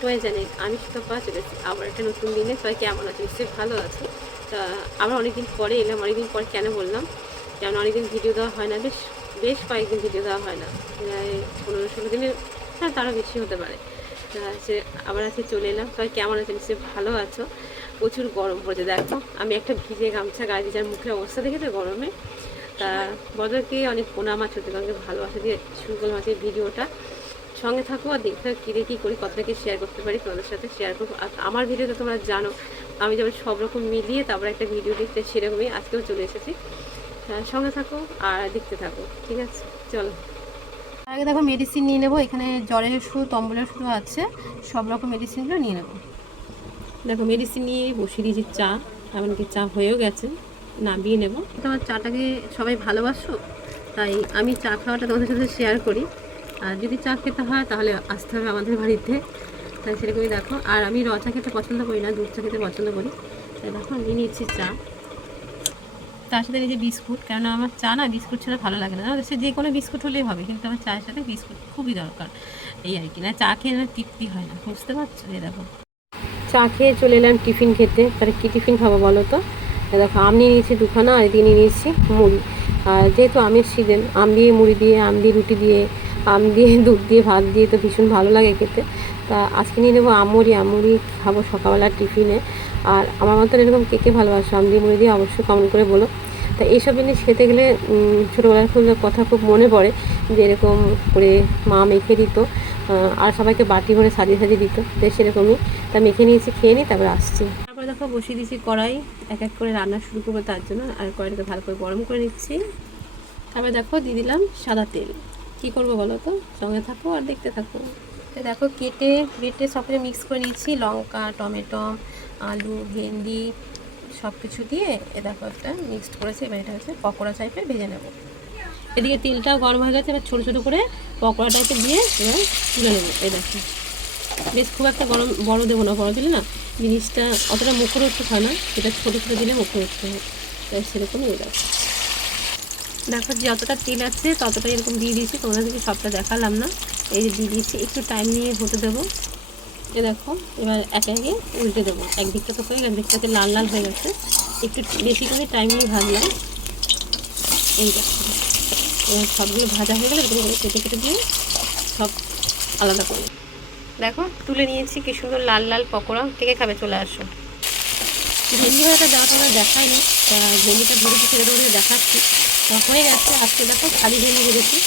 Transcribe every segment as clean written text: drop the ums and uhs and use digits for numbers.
সবাই জানে আমি সুতপা চলে এসেছি আবার একটা নতুন দিনে। সবাই কেমন আছে? নিশ্চয়ই ভালো আছে। তা আবার অনেকদিন পরে এলাম। অনেকদিন পর কেন বললাম, যেমন অনেকদিন ভিডিও দেওয়া হয় না, বেশ কয়েকদিন ভিডিও দেওয়া হয় না, 15-16 দিনের, হ্যাঁ তারও বেশি হতে পারে। সে আবার আজকে চলে এলাম। সবাই কেমন আছে? নিশ্চয়ই ভালো আছো। প্রচুর গরম পড়েছে, দেখো আমি একটা ভিজে গামছা গায়ে দিয়ে, যার মুখের অবস্থা দেখেছো গরমে। তা বদরকে অনেক প্রণাম আর সত্যি ভালোবাসা দিয়ে শুরু করলাম আজকে ভিডিওটা। সঙ্গে থাকো আর দেখতে কী কী করি, কতটাকে শেয়ার করতে পারি তোমাদের সাথে শেয়ার করবো। আর আমার ভিডিওতে তোমরা জানো আমি যেমন সব রকম মিলিয়ে তারপর একটা ভিডিও দেখতে, সেরকমই আজকেও চলে এসেছি। সঙ্গে থাকো আর দেখতে থাকো, ঠিক আছে? চলো। আগে দেখো মেডিসিন নিয়ে নেবো। এখানে জ্বরের ওষুধ, অম্বলের ওষুধও আছে, সব রকম মেডিসিনগুলো নিয়ে নেবো। দেখো মেডিসিন নিয়ে বসিয়ে দিয়েছি চা, এমনকি চা হয়েও গেছে, নামিয়ে নেবো। তোমার চাটাকে সবাই ভালোবাসো, তাই আমি চা খাওয়াটা তোমাদের সাথে শেয়ার করি। আর যদি চা খেতে হয় তাহলে আসতে হবে আমাদের বাড়িতে, তাই সেরকমই দেখো। আর আমি র চা খেতে পছন্দ করি না, দুধ চা খেতে পছন্দ করি। তাই দেখো নিয়ে নিচ্ছি চা, তার সাথে নিয়েছি বিস্কুট, কেননা আমার চা না বিস্কুট ছাড়া ভালো লাগে না। সে যে কোনো বিস্কুট হলেই হবে, কিন্তু আমার চায়ের সাথে বিস্কুট খুবই দরকার, এই আর কি। না চা খেয়ে না তৃপ্তি হয় না, বুঝতে পারছো? এই দেখো চা খেয়ে চলে এলাম টিফিন খেতে। তাহলে কী টিফিন খাবো বলো তো? দেখো আম নিয়ে নিয়েছি দুখানা, আর এদিকে নিয়ে নিয়েছি মুড়ি। আর যেহেতু আমের সিজন, আম দিয়ে মুড়ি দিয়ে, আম দিয়ে রুটি দিয়ে, আম দিয়ে দুধ দিয়ে, ভাত দিয়ে তো ভীষণ ভালো লাগে খেতে। তা আজকে নিয়ে নেবো আমুড়ি। আমুড়ি খাবো সকালবেলার টিফিনে। আর আমার মতন এরকম কে কে ভালোবাসো আম দিয়ে মুড়ি দিয়ে অবশ্যই কমেন্ট করে বলো। তা এইসব জিনিস খেতে গেলে ছোটোবেলার কথা খুব মনে পড়ে, যে এরকম করে মা মেখে দিত, আর সবাইকে বাটি ভরে সাজিয়ে সাজিয়ে দিত, তো সেরকমই। তা মেখে নিয়েছি, খেয়ে নিই, তারপরে আসছি। তারপরে দেখো বসিয়ে দিয়েছি কড়াই, এক এক করে রান্না শুরু করবো তার জন্য। আর কড়াইটাকে ভালো করে গরম করে নিচ্ছি। তারপরে দেখো দিয়ে দিলাম সাদা তেল। কী করবো বলো তো? সঙ্গে থাকো আর দেখতে থাকো। দেখো কেটে বেটে সব কিছু মিক্স করে নিয়েছি, লঙ্কা, টমেটো, আলু, ভেন্ডি সব কিছু দিয়ে দেখো একটা মিক্সড করেছি। এবার এটা হচ্ছে পকোড়া টাইপের ভেজে নেব। এদিকে তেলটাও গরম হয়ে গেছে, এবার ছোটো ছোটো করে পকোড়া টাইপের দিয়ে এবার তুলে নেবো। এই দেখো বেশ খুব একটা বড় দেবো না, বড় দিলে না জিনিসটা অতটা মুখরোচক হয় না, এটা ছোটো ছোটো দিলে মুখরোচক হয়, তাই সেরকমই। এই দেখো দেখো যতটা তেল আছে ততটা এরকম দিয়ে দিয়েছি, তোমাদেরকে সবটা দেখালাম না। এই যে দিয়ে দিয়েছি, একটু টাইম নিয়ে হতে দেবো। এ দেখো এবার একে একে উল্টে দেবো। একদিকটা তো হয়ে গেছে, একদিকটাতে লাল লাল হয়ে গেছে, একটু বেশি করে টাইম নিয়ে ভাজলাম। এই দেখো এবার সবগুলো ভাজা হয়ে গেলে এরকম করে কেটে কেটে দিয়ে সব আলাদা করে দেখো তুলে নিয়েছি। কি সুন্দর লাল লাল পকোড়া, কে কে খাবে চলে আসো। ভেন্ডি ভাজাটা দেওয়া তোমার দেখায়নি, ভেন্ডিটা ধরেছি সেটা ধরে দেখাচ্ছি। হয়ে গেছে, আজকে দেখো খালি ভেন্ডি ভেজেছি,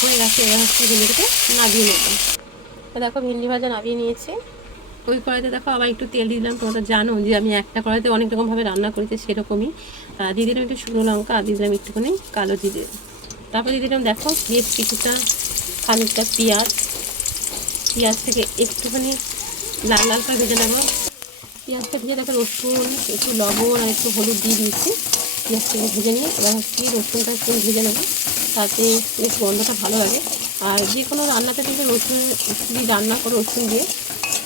হয়ে গেছে। এবার হচ্ছে ভেন্ডিটাকে নামিয়ে নেব। দেখো ভেন্ডি ভাজা নামিয়ে নিয়েছি। ওই কড়াইতে দেখো আবার একটু তেল দিলাম। তোমরা জানো যে আমি একটা কড়াইতে অনেক রকমভাবে রান্না করেছি, সেরকমই দিয়ে দিলাম একটু শুকনো লঙ্কা, আর দিয়ে দিলাম একটুখানি কালো জিরে। তারপর দিয়ে দিলাম দেখো বেশ কিছুটা খানিকটা পেঁয়াজ থেকে একটুখানি লাল লাল করে ভেজে নেবো। পেঁয়াজটা ভেজে দেখো রসুন, একটু লবণ আর একটু হলুদ দিয়ে দিয়েছি। পেঁয়াজটাকে ভেজে নিয়ে এবার হচ্ছে রসুনটা একটু ভেজে নেবো, তাতে বেশ গন্ধটা ভালো লাগে। আর যে কোনো রান্নাতে কিন্তু রসুন যদি রান্না করো রসুন দিয়ে,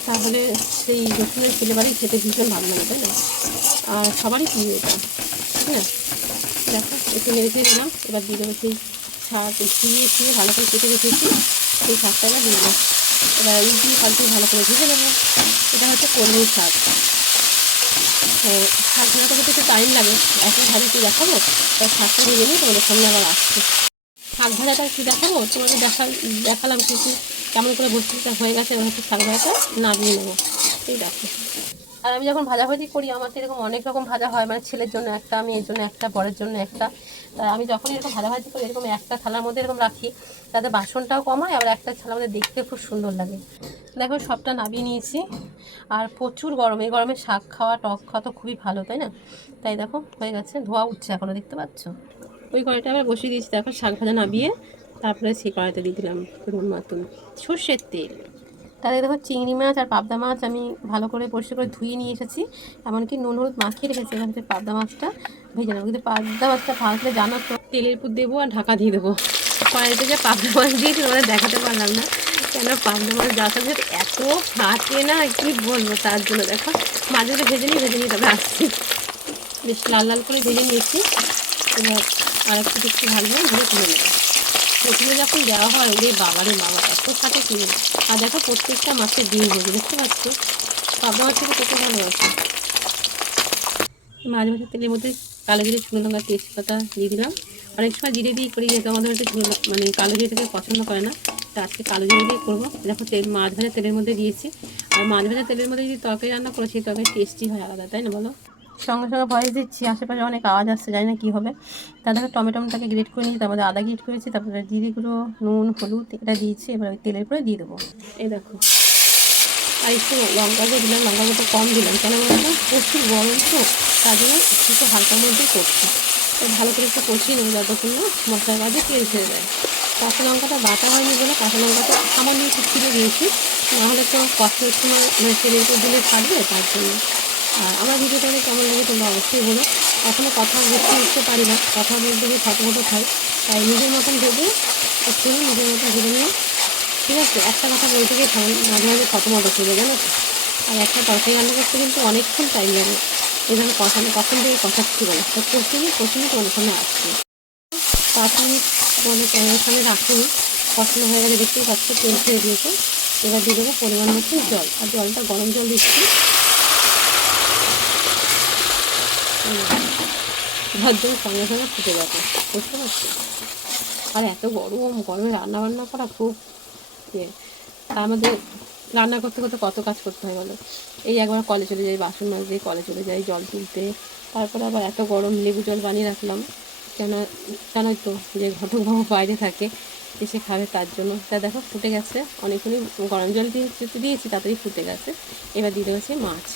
তাহলে সেই রসুনের ফ্লেভারেই খেতে ভীষণ ভালো লাগে, তাই না? আর সবারই প্রিয় এটা, ঠিক না? দেখো একটু নেড়ে দিলাম। এবার দিয়ে দেবো সেই শাক ধুয়ে ভালো করে কেটে রেখেছি, সেই শাকটা এবার দিয়ে দেবো। এবার এই দিয়ে শাকটা ভালো করে ভেজে নেবো। এটা হচ্ছে কলমি শাক। শাক ভাজা করতে একটু টাইম লাগে, এখন ভাজা কি দেখাবো, তাই শাকটা ভেজে নিয়ে তোমাদের সামনে আবার আসছে। শাক ভাজাটা কি দেখাবো তোমাদের, দেখালাম কিন্তু কেমন করে বসতে হয়ে গেছে। এবার হচ্ছে শাক ভাজাটা নামিয়ে নেবো। এই দেখো, আর আমি যখন ভাজাভাজি করি আমার তো এরকম অনেক রকম ভাজা হয়, মানে ছেলের জন্য একটা, আমি এর জন্য একটা, বরের জন্য একটা। তাই আমি যখন এরকম ভাজাভাজি করি এরকম একটা থালার মধ্যে এরকম রাখি, তাতে বাসনটাও কম হয়, আবার একটা থালার মধ্যে দেখতে খুব সুন্দর লাগে। দেখো সবটা নামিয়ে নিয়েছি। আর প্রচুর গরম, এই গরমে শাক খাওয়া, টক খাওয়া তো খুবই ভালো, তাই না? তাই দেখো হয়ে গেছে, ধোয়া উঠছে এখনও, দেখতে পাচ্ছ। ওই কড়াইটা আবার বসিয়ে দিয়েছি। দেখো শাক ভাজা নামিয়ে তারপরে সেই কড়াইতে দিয়ে দিলাম মতন সর্ষের তেল। তাদের দেখো চিংড়ি মাছ আর পাবদা মাছ আমি ভালো করে পরিষ্কার করে ধুয়ে নিয়ে এসেছি, এমনকি নুন হলুদ মাখিয়ে রেখেছি। এবার হচ্ছে পাবদা মাছটা ভেজে নেবো, কিন্তু পাবদা মাছটা ভাজলে জানো তো তেলের উপর দেবো আর ঢাকা দিয়ে দেবো। কড়াইতে যে পাবদা মাছ দিয়েছি ওরা দেখাতে পারলাম না, কেন পাবদা মাছ যাওয়ার সাথে এত ফাটে না, কি বলবো। তার জন্য দেখো মাঝে ভেজে নিই তবে আসছি। বেশ লাল লাল করে ভেজে নিয়েছি। এবার আর একটু ভালো ভেজে তুলে নেবো। প্রথমে যখন দেওয়া হয় ওরে বাবা এত ফাটে কি। আর দেখো প্রত্যেকটা মাছের ডিম হয়েছে, দেখতে পাচ্ছ। পাবদা মাছ থেকে কত ভালো আছে। মাছ ভাজার তেলের মধ্যে কালো জিরে, শুকনো লঙ্কা, তেজপাতা দিয়ে দিলাম। অনেক সময় জিরে দিয়ে করি, যেহেতু আমাদের হয়তো মানে কালো জিরেটাকে পছন্দ করে না, তো আজকে কালো জিরে দিয়ে করবো। দেখো মাছ ভাজার তেলের মধ্যে দিয়েছি। আর মাছ ভাজার তেলের মধ্যে যদি তরকারি রান্না করো, সেই তরকারি টেস্টি হয় আলাদা, তাই না বলো। সঙ্গে সঙ্গে ভয়েস দিচ্ছি, আশেপাশে অনেক আওয়াজ আসছে, জানি না কী হবে। তারপরে টমেটোটাকে গ্রেট করে নিয়েছি, তার মধ্যে আদা গ্রেট করেছি, তারপরে জিরে গুঁড়ো, নুন, হলুদ এটা দিয়েছি। এবার ওই তেলের পরে দিয়ে দেবো। এই দেখো, আর একটু লঙ্কা দিয়ে দিলাম, লঙ্কা মতো কম দিলাম, কেন বলতো প্রচুর গরম তো, তার জন্য একটু হালকার মধ্যেই করছি। ভালো করে একটু কষিয়ে নেবো যতক্ষণ না মশলার কাজে তেল ছেড়ে দেয়। কাঁচা লঙ্কাটা বাটা হয়নি বলে কাঁচা লঙ্কাটা সামান্য একটু ছিঁড়ে দিয়েছি, নাহলে তো কষানোর সময় মানে তেলের উপর দিলে ছাড়বে, তার জন্য। আর আমার ভিডিওটা কেমন লাগে তোমরা অবশ্যই বলো। এখনও কথা বুঝতে উঠতে পারি না, কথা বলতে গিয়ে ফটো খাই, তাই নিজের মতন ভেবে একটু নিজের মতন ভেবে নিয়ে, ঠিক আছে। একটা কথা বলতে গিয়ে মাঝে মাঝে ফটো চলে, জানো তো। আর একটা তরকারি রান্না করতে কিন্তু অনেকক্ষণ টাইম লাগে। এভাবে কখন থেকে কষাচ্ছি বলে, তো কষিয়ে তোমাদের সামনে আসছি। 5 মিনিট তোমাদের ক্যামেরার সামনে রাখুন, কষানো হয়ে গেলে দেখতেই পাচ্ছ তেল ছেড়ে দিয়েছে। এবার দিয়ে দেবো পরিমাণ মতো জল, আর জলটা গরম জল দিচ্ছি। ভাবছেন সঙ্গে সঙ্গে ফুটে যাবে, বুঝতে পারছি। আর এত গরমে রান্নাবান্না করা খুব ইয়ে। তার মধ্যে রান্না করতে করতে কত কাজ করতে হয় বলো। এই একবার কলে চলে যাই, বাসন মাজতে, কলে চলে যাই জল তুলতে, তারপরে আবার এত গরম লেবু জল বানিয়ে রাখলাম, কেন জানোই তো যে ঘটকবাবু বাইরে থাকে, এসে খাবে, তার জন্য। তা দেখো ফুটে গেছে, অনেকক্ষণই গরম জল দিয়েছি, তাড়াতাড়ি ফুটে গেছে। এবার দিয়ে দেবো মাছ।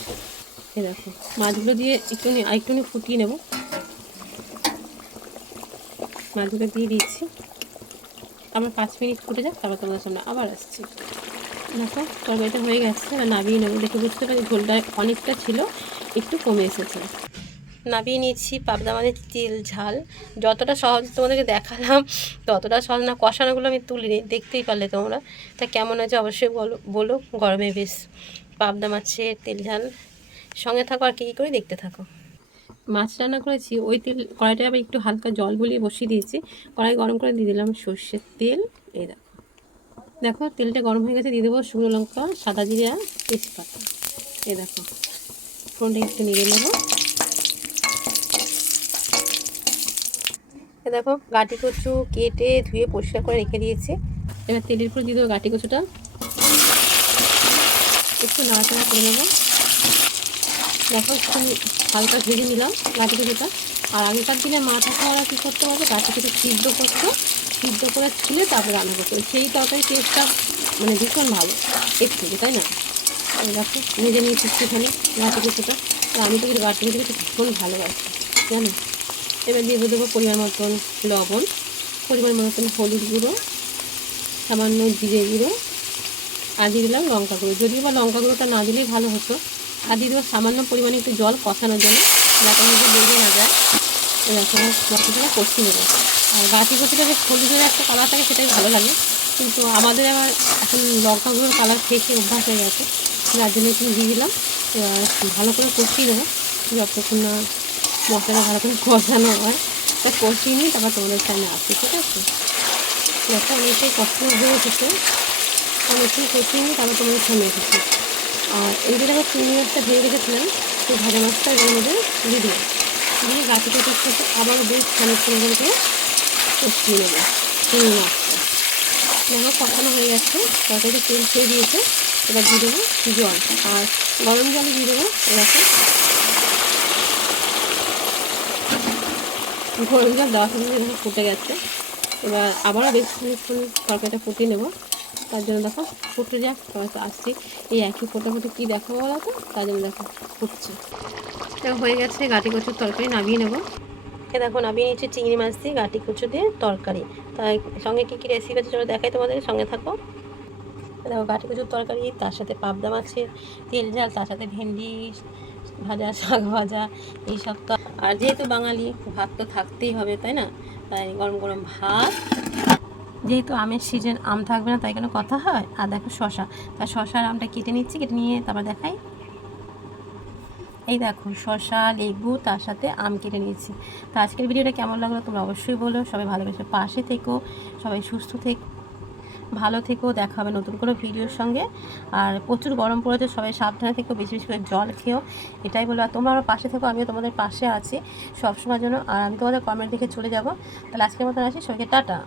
এ দেখো মাছগুলো দিয়ে একটুখানি ফুটিয়ে নেব। মাছগুলো দিয়ে দিচ্ছি, আমার 5 মিনিট ফুটে যাক, তারপর তোমাদের সামনে আবার আসছি। দেখো তরকারিটা হয়ে গেছে, এবার নামিয়ে নেবো। দেখে বুঝতে পারি ঝোলটা অনেকটা ছিল, একটু কমে এসেছে। নামিয়ে নিয়েছি পাবদা মাছের তেল ঝাল। যতটা সহজ তোমাদেরকে দেখালাম ততটা সহজ না, কষানোগুলো আমি তুলিনি, দেখতেই পারলে তোমরা। তা কেমন আছে অবশ্যই বলো। গরমে বেশ পাবদা মাছের তেল ঝাল। সঙ্গে থাকো আর কী করে দেখতে থাকো। মাছ রান্না করেছি, ওই কড়াইটা আবার একটু হালকা জল বলিয়ে বসিয়ে দিয়েছি। কড়াই গরম করে দিয়ে দিলাম সর্ষের তেল। এই দেখো তেলটা গরম হয়ে গেছে, দিয়ে দেবো শুকনো লঙ্কা, সাদা জিরা, তেজপাতা। এই দেখো ফোনটা একটু নেড়ে নেবো। দেখো গাটি কচু কেটে ধুয়ে পরিষ্কার করে রেখে দিয়েছি। এবার তেলের উপর দিয়ে দেবো গাটি কচুটা, একটু নাড়াচাড়া করে নেবো। দেখো একটু হালকা ভেজে নিলাম গাটি কচুটা। আর আগেকার দিনে মা ঠাকুমারা কী করতে পারবে, গাটি কচু সিদ্ধ করতো, সিদ্ধ করে ছুলে তারপর রান্না করতো, সেই তরকারি টেস্টটা মানে ভীষণ ভালো একটু, তাই না। দেখো ভেজে নিয়েছি একটুখানি গাটি কচুটা। তো আমি তো গাটি কচুটা ভীষণ ভালোবাসি, জানো। এবার দিয়ে দেবো পরিমাণ মতন লবণ, পরিমাণ মতন হলুদ গুঁড়ো, সামান্য জিরে গুঁড়ো, আর দিয়ে দিলাম লঙ্কা গুঁড়ো। যদিও বা লঙ্কা গুঁড়োটা না দিলেই ভালো হতো। আর দিয়ে দেবো সামান্য পরিমাণে একটু জল কষানোর জন্য, যাতে মধ্যে বেরিয়ে না যায়। এরকম মশলাটা কষিয়ে নেবো। আর গাটি কচুটা যে হলুদের একটা কালার থাকে সেটাই ভালো লাগে, কিন্তু আমাদের আবার এখন লঙ্কা গুঁড়োর কালার খেয়ে অভ্যাস হয়ে গেছে, যার জন্য একটু দিয়ে দিলাম। এবার ভালো করে কষিয়ে নেবো যতক্ষণ না মশলাটা ভালো করে কষানো হয়। তা কষিয়ে নিই, তারপর তোমাদের সামনে আসি, ঠিক আছে। দেখো অনেকটাই কষানো হয়ে এসেছে, অনেকক্ষণ কষিয়ে নিই, তারপর তোমাদের সামনে এসেছি। আর এই যে দেখো চিংড়ি মাছটা ভেজে রেখেছিলাম, সেই ভাজা মাছটা এর মধ্যে দিয়ে দিলাম, দিয়ে গাছি কচুর সাথে আবার বেশ খানিকক্ষণ করে কষিয়ে নেবো চিংড়ি মাছটা। দেখো কষানো হয়ে গেছে, তরকারিতে তেল ছেড়ে দিয়েছে। এবার দিয়ে দেবো জল, আর গরম জলে দিয়ে দেবো। এরকম গরম জল দেওয়ার সঙ্গে দেখো ফুটে গেছে। এবার আবারও বেশ খানিকক্ষণ তরকারিটা ফুটিয়ে নেবো, তার জন্য দেখো ফুটে যাক, তারপর আসছি। এই একই ফোটাফুটি কী দেখো বলো তো, তার জন্য দেখো ফুটছে। দেখো হয়ে গেছে গাটি কচুর তরকারি, নামিয়ে নেবো। দেখো নামিয়ে নিচ্ছি চিংড়ি মাছ দিয়ে গাটি কচু দিয়ে তরকারি। তাই সঙ্গে কী কী রেসিপি আছে চলো দেখাই তোমাদের, সঙ্গে থাকো। দেখো গাটি কচুর তরকারি, তার সাথে পাবদা মাছের তেল ঝাল, তার সাথে ভেন্ডি ভাজা, শাক ভাজা, এইসব তো। আর যেহেতু বাঙালি ভাত তো থাকতেই হবে, তাই না। তাই গরম গরম ভাত, যেহেতু আমের সিজন, আম থাকবে না তাই কোনো কথা হয়। আর দেখো শশা, তার শশার আমটা কেটে নিচ্ছি, কেটে নিয়ে তারপর দেখাই। এই দেখো শসা, লেবু, তার সাথে আম কেটে নিয়েছি। তো আজকের ভিডিওটা কেমন লাগলো তোমরা অবশ্যই বলো। সবাই ভালোবেসে পাশে থেকো, সবাই সুস্থ থেকো, ভালো থেকো। দেখা হবে নতুন কোনো ভিডিওর সঙ্গে। আর প্রচুর গরম পড়েছে, সবাই সাবধানে থেকো, বেশি বেশি করে জল খেও, এটাই বলবো। আর তোমরা আমার পাশে থেকো, আমিও তোমাদের পাশে আছি সবসময়ের জন্য। আর আমি তোমাদের কমেন্ট দেখে চলে যাব। তাহলে আজকের মতন আসি, সবাইকে টাটা।